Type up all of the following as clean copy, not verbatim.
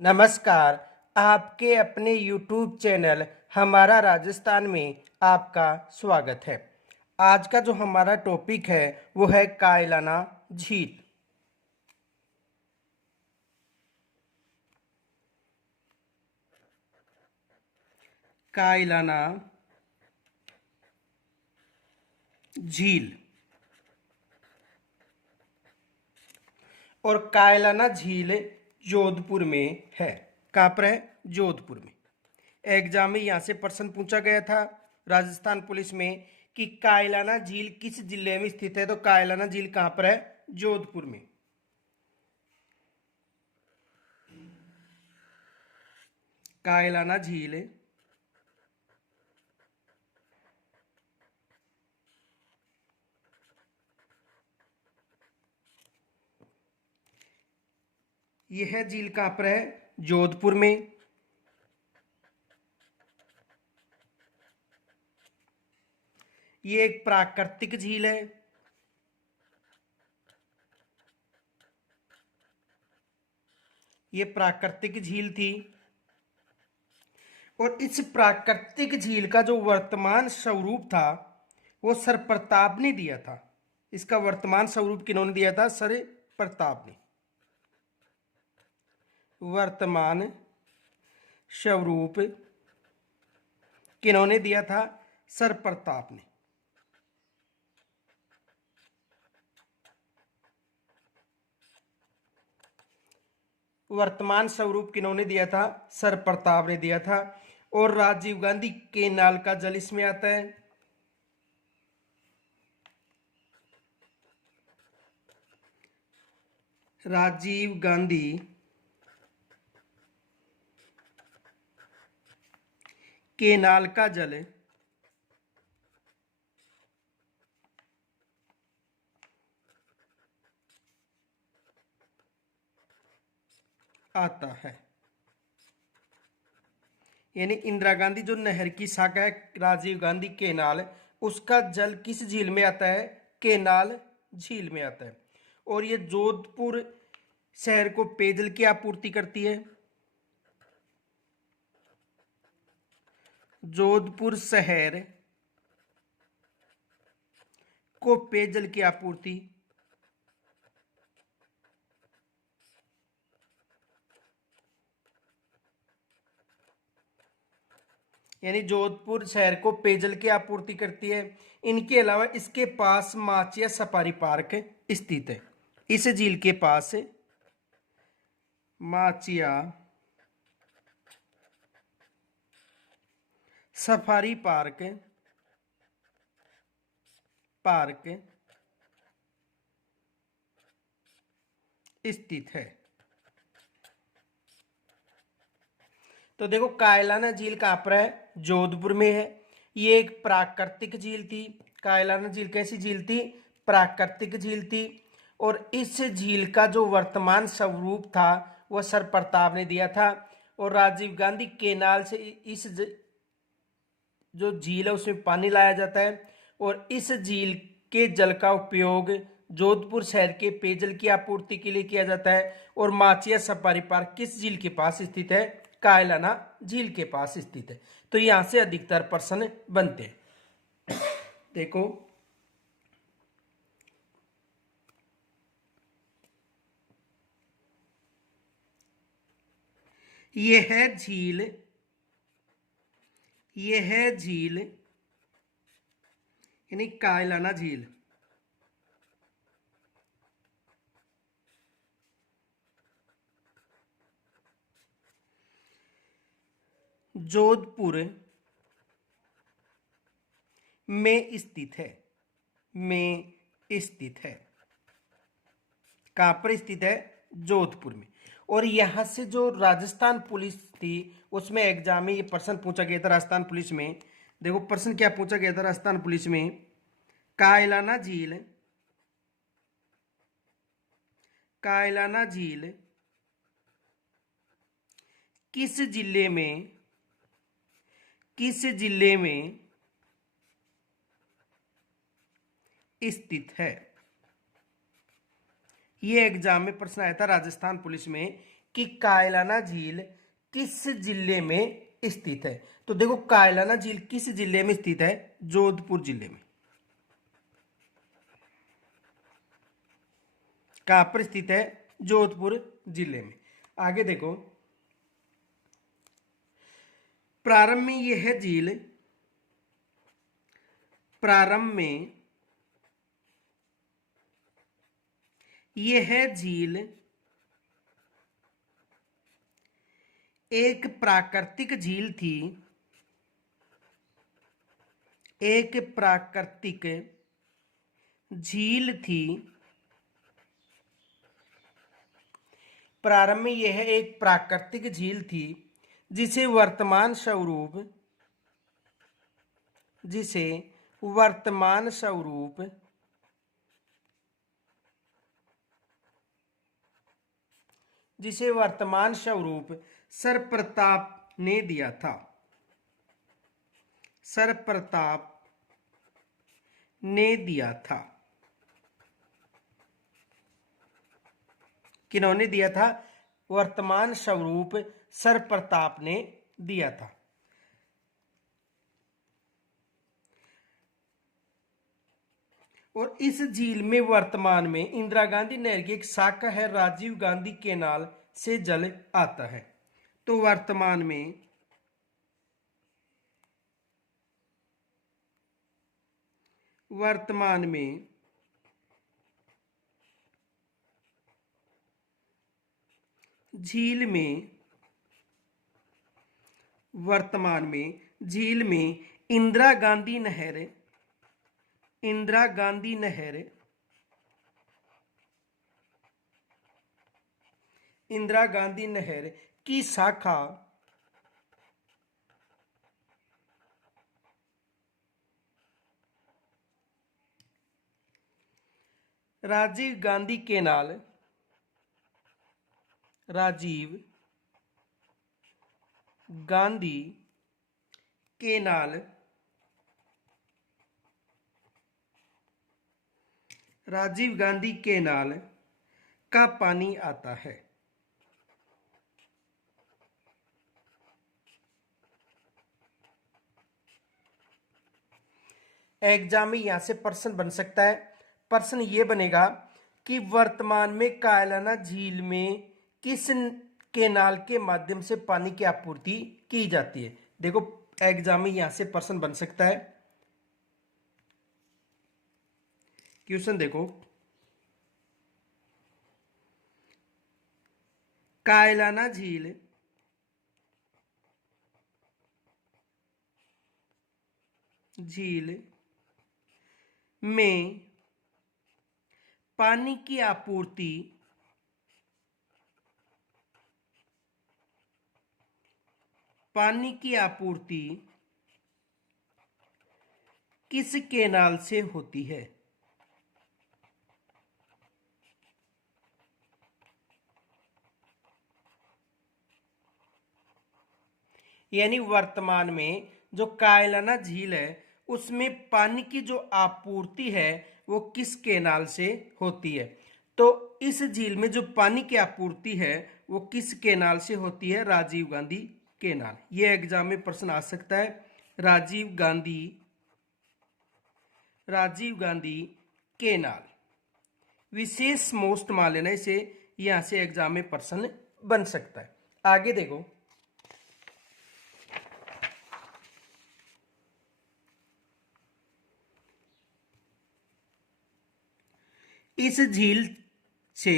नमस्कार। आपके अपने YouTube चैनल हमारा राजस्थान में आपका स्वागत है। आज का जो हमारा टॉपिक है वो है कायलाना झील। कायलाना झील। और कायलाना झील जोधपुर में है। कहाँ पर है? जोधपुर में। एग्जाम में यहाँ से प्रश्न पूछा गया था राजस्थान पुलिस में कि कायलाना झील किस जिले में स्थित है। तो कायलाना झील कहाँ पर है? जोधपुर में। कायलाना झील यह झील कहाँ पर है? जोधपुर में। ये एक प्राकृतिक झील है। ये प्राकृतिक झील थी और इस प्राकृतिक झील का जो वर्तमान स्वरूप था वो सर प्रताप ने दिया था। इसका वर्तमान स्वरूप किन्होंने दिया था? सर प्रताप ने। वर्तमान स्वरूप किन्होंने दिया था? सर प्रताप ने। वर्तमान स्वरूप किन्होंने दिया था? सर प्रताप ने दिया था। और राजीव गांधी केनाल का जल इसमें आता है। राजीव गांधी केनाल का जल आता है। यानी इंदिरा गांधी जो नहर की शाखा है राजीव गांधी केनाल, उसका जल किस झील में आता है? केनाल झील में आता है। और ये जोधपुर शहर को पेयजल की आपूर्ति करती है। जोधपुर शहर को पेयजल की आपूर्ति यानी जोधपुर शहर को पेयजल की आपूर्ति करती है। इनके अलावा इसके पास माचिया सफारी पार्क स्थित है। इस झील के पास माचिया सफारी पार्क स्थित है। तो देखो कायलाना झील कहाँ पर है? जोधपुर में है। ये एक प्राकृतिक झील थी। कायलाना झील कैसी झील थी? प्राकृतिक झील थी। और इस झील का जो वर्तमान स्वरूप था वह सर प्रताप ने दिया था। और राजीव गांधी केनाल से इस जो झील है उसमें पानी लाया जाता है। और इस झील के जल का उपयोग जोधपुर शहर के पेयजल की आपूर्ति के लिए किया जाता है। और माचिया सफारी पार्क किस झील के पास स्थित है? कायलाना झील के पास स्थित है। तो यहां से अधिकतर प्रश्न बनते हैं। देखो यह झील यानी कायलाना झील जोधपुर में स्थित है। कहां पर स्थित है? जोधपुर में। और यहां से जो राजस्थान पुलिस थी उसमें एग्जाम में ये प्रश्न पूछा गया था राजस्थान पुलिस में। देखो प्रश्न क्या पूछा गया था राजस्थान पुलिस में। कायलाना झील किस जिले में स्थित है? ये एग्जाम में प्रश्न आया था राजस्थान पुलिस में कि कायलाना झील किस जिले में स्थित है। तो देखो कायलाना झील किस जिले में स्थित है, जोधपुर जिले में। कहां पर स्थित है, जोधपुर जिले में। आगे देखो, प्रारंभ में यह झील एक प्राकृतिक झील थी, एक प्राकृतिक झील थी। प्रारंभ में यह एक प्राकृतिक झील थी जिसे वर्तमान स्वरूप सर प्रताप ने दिया था। सर प्रताप ने दिया था। किन्होंने दिया था, वर्तमान स्वरूप सर प्रताप ने दिया था। और इस झील में वर्तमान में इंदिरा गांधी नहर की एक शाखा है, राजीव गांधी केनाल से जल आता है। तो वर्तमान में झील में इंदिरा गांधी नहर की शाखा राजीव गांधी केनाल का पानी आता है। एग्जाम में यहां से प्रश्न बन सकता है। प्रश्न ये बनेगा कि वर्तमान में कायलाना झील में किस केनाल के माध्यम से पानी की आपूर्ति की जाती है। देखो एग्जाम में यहां से प्रश्न बन सकता है। क्वेश्चन देखो, कायलाना झील में पानी की आपूर्ति किस केनाल से होती है। यानी वर्तमान में जो कायलाना झील है उसमें पानी की जो आपूर्ति है वो किस केनाल से होती है। तो इस झील में जो पानी की आपूर्ति है वो किस केनाल से होती है, राजीव गांधी केनाल। ये एग्जाम में प्रश्न आ सकता है। राजीव गांधी केनाल विशेष मोस्ट मान लेना इसे, यहां से एग्जाम में प्रश्न बन सकता है। आगे देखो, इस झील से,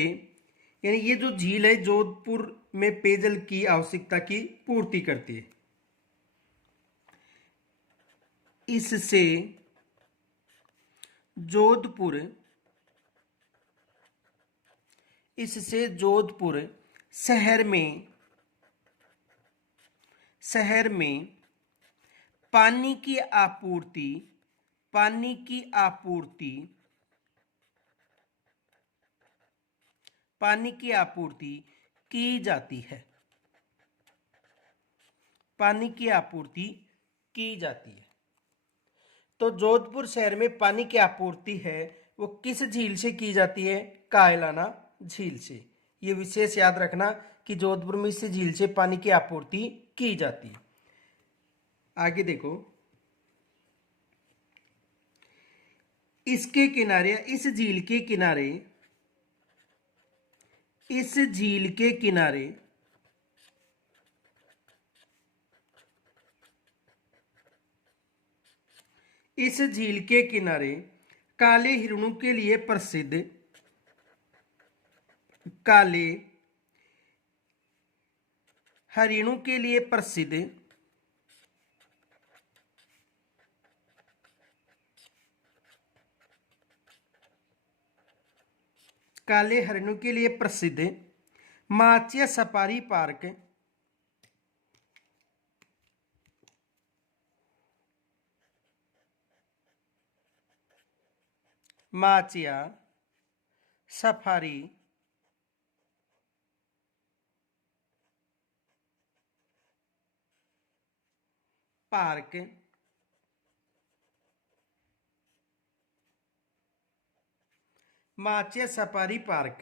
यानी ये जो झील है जोधपुर में पेयजल की आवश्यकता की पूर्ति करती है। इससे जोधपुर शहर में पानी की आपूर्ति की जाती है। तो जोधपुर शहर में पानी की आपूर्ति है वो किस झील से की जाती है, कायलाना झील से। ये विशेष याद रखना कि जोधपुर में इस झील से पानी की आपूर्ति की जाती है। आगे देखो, इसके किनारे, इस झील के किनारे, इस झील के किनारे इस झील के किनारे काले हिरणों के लिए प्रसिद्ध, काले हरिणों के लिए प्रसिद्ध काले हरिणों के लिए प्रसिद्ध Machia Safari Park, Machia Safari Park Machia Safari Park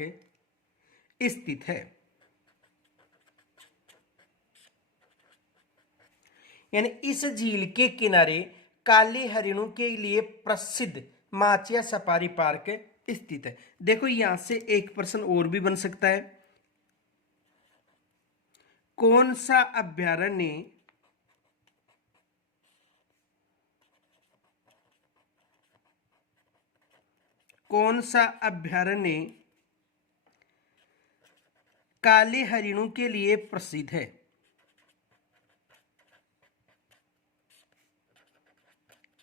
स्थित है। यानी इस झील के किनारे काले हरिणों के लिए प्रसिद्ध माचिया सफारी पार्क स्थित है। देखो यहां से एक प्रश्न और भी बन सकता है, कौन सा अभ्यारण्य काले हरिणों के लिए प्रसिद्ध है?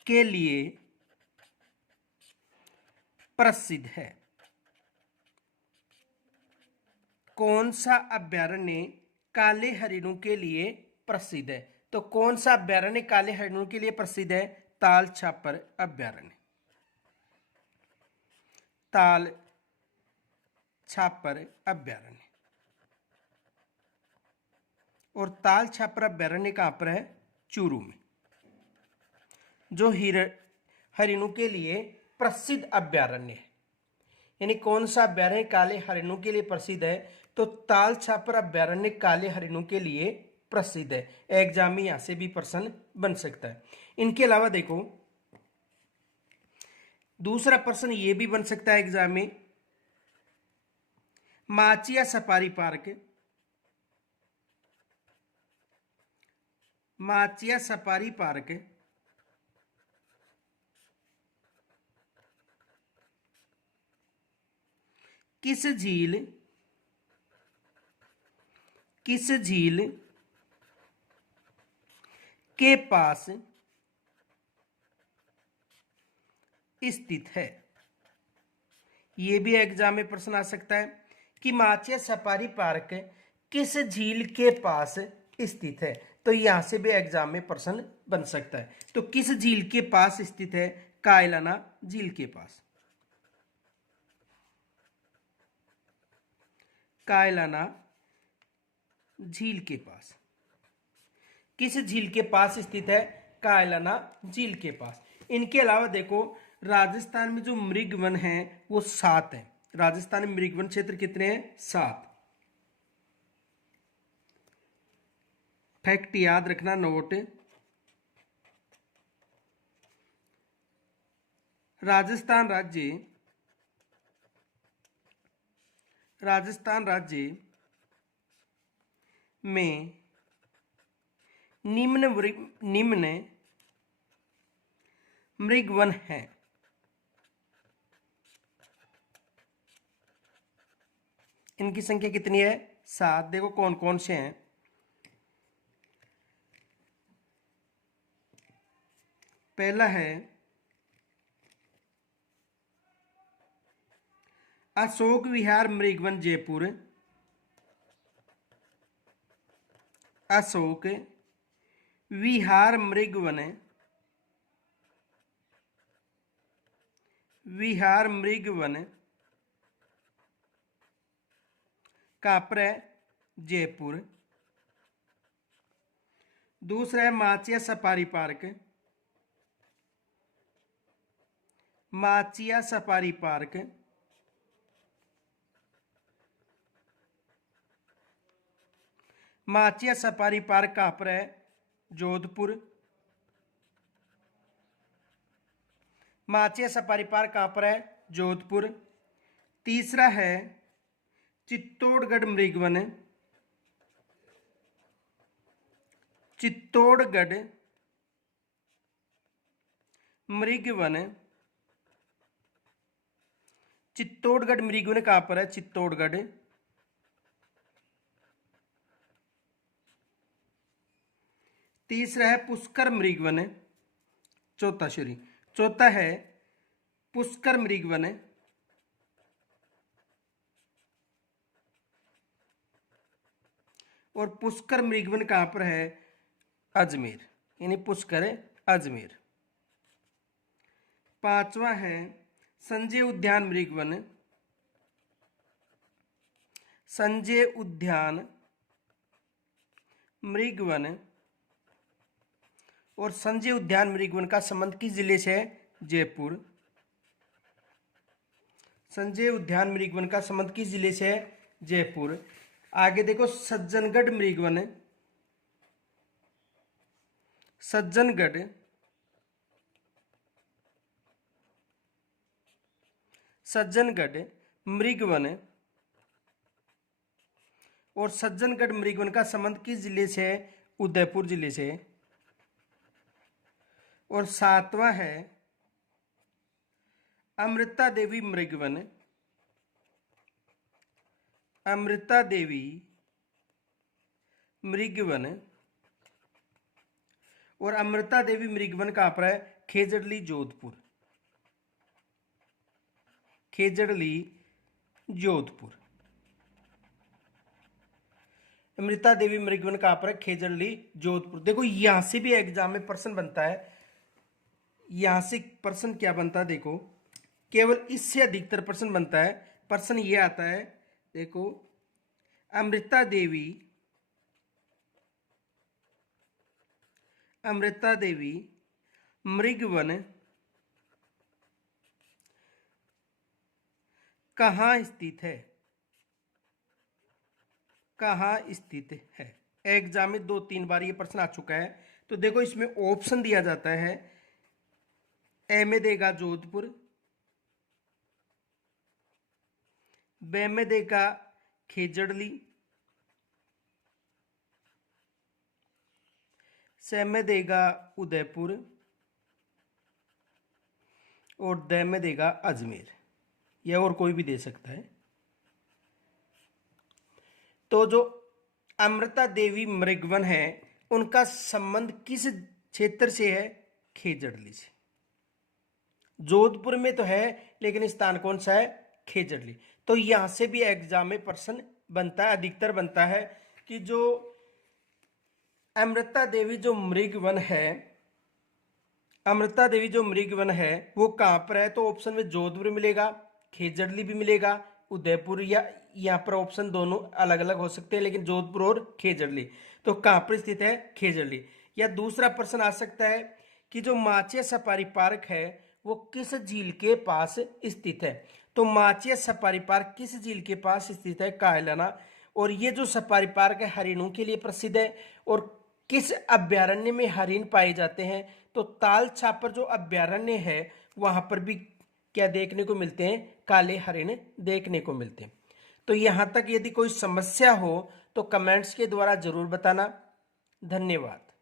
के लिए प्रसिद्ध है। कौन सा अभ्यारण्य काले हरिणों के लिए प्रसिद्ध है? तो कौन सा अभ्यारण्य काले हरिणों के लिए प्रसिद्ध है? ताल छापर अभ्यारण्य। ताल छापर अभ्यारण्य। और ताल छापर अभ्यारण्य कहां पर है? चूरू में, जो हरिणों के लिए प्रसिद्ध अभ्यारण्य है। यानी कौन सा अभ्यारण्य काले हरिणों के लिए प्रसिद्ध है? तो ताल छापर अभ्यारण्य काले हरिणों के लिए प्रसिद्ध है। एग्जाम में यहां से भी प्रश्न बन सकता है। इनके अलावा देखो, दूसरा प्रश्न ये भी बन सकता है एग्जाम में, Machia Safari Park, Machia Safari Park किस झील के पास स्थित है? यह भी एग्जाम में प्रश्न आ सकता है कि माचिया सफारी पार्क किस झील के पास स्थित है। तो यहां से भी एग्जाम में प्रश्न बन सकता है। तो किस झील के पास स्थित है? कायलाना झील के पास। कायलाना झील के पास। किस झील के पास स्थित है? कायलाना झील के पास। इनके अलावा देखो, राजस्थान में जो मृगवन है वो 7 है। राजस्थान में मृगवन क्षेत्र कितने हैं? 7। फैक्ट याद रखना, नोट। राजस्थान राज्य में निम्न मृगवन है। इनकी संख्या कितनी है? 7। देखो कौन कौन से हैं। पहला है अशोक विहार मृगवन जयपुर, अशोक विहार मृगवन कहां पर है? जयपुर। दूसरा है Machia Safari Park, Machia Safari Park Machia Safari Park कहाँ पर है? जोधपुर। माचिया सफारी पार्क कहाँ पर है? जोधपुर। तीसरा है चित्तौड़गढ़ मृगवन। चित्तौड़गढ़ मृगवन। चित्तौड़गढ़ मृगवन कहाँ पर है? चित्तौड़गढ़। तीसरा है पुष्कर मृगवन। चौथा है पुष्कर मृगवन। और पुष्कर मृगवन कहाँ पर है? अजमेर, यानी पुष्कर अजमेर। पांचवा है संजय उद्यान मृगवन। संजय उद्यान मृगवन। और संजय उद्यान मृगवन का संबंध किस जिले से है? जयपुर। संजय उद्यान मृगवन का संबंध किस जिले से है? जयपुर। आगे देखो सज्जनगढ़ मृगवन। सज्जनगढ़ सज्जनगढ़ मृगवन। और सज्जनगढ़ मृगवन का संबंध किस जिले से है? उदयपुर जिले से। और सातवां है अमृता देवी मृगवन। अमृता देवी मृगवन। और अमृता देवी मृगवन कहाँ पर है? खेजड़ली जोधपुर। खेजड़ली जोधपुर। अमृता देवी मृगवन कहाँ पर है? खेजड़ली जोधपुर। देखो यहां से भी एग्जाम में प्रश्न बनता है। यहां से प्रश्न क्या बनता है? देखो केवल इससे अधिकतर प्रश्न बनता है। प्रश्न ये आता है, देखो अमृता देवी मृगवन कहाँ स्थित है? कहाँ स्थित है? एग्जाम में 2-3 बार ये प्रश्न आ चुका है। तो देखो इसमें ऑप्शन दिया जाता है। ए में देगा जोधपुर, बी में देगा खेजड़ली, सी में देगा उदयपुर और द में देगा अजमेर, या और कोई भी दे सकता है। तो जो अमृता देवी मृगवन है उनका संबंध किस क्षेत्र से है? खेजड़ली से। जोधपुर में तो है लेकिन स्थान कौन सा है? खेजड़ली। तो यहां से भी एग्जाम में प्रश्न बनता है, अधिकतर बनता है कि जो अमृता देवी जो मृगवन है, अमृता देवी जो मृगवन है वो कहां पर है? तो ऑप्शन में जोधपुर मिलेगा, खेजड़ली भी मिलेगा, उदयपुर, या यहाँ पर ऑप्शन दोनों अलग अलग हो सकते हैं, लेकिन जोधपुर और खेजड़ली। तो कहां पर स्थित है? खेजड़ली। या दूसरा प्रश्न आ सकता है कि जो माचिया सफारी पार्क है वो किस झील के पास स्थित है? तो माचिया सफारी पार्क किस झील के पास स्थित है? कायलाना। और ये जो सफारी पार्क है हरिणों के लिए प्रसिद्ध है। और किस अभ्यारण्य में हरिण पाए जाते हैं? तो ताल छापर जो अभ्यारण्य है वहां पर भी क्या देखने को मिलते हैं? काले हरिण देखने को मिलते हैं। तो यहां तक यदि कोई समस्या हो तो कमेंट्स के द्वारा जरूर बताना। धन्यवाद।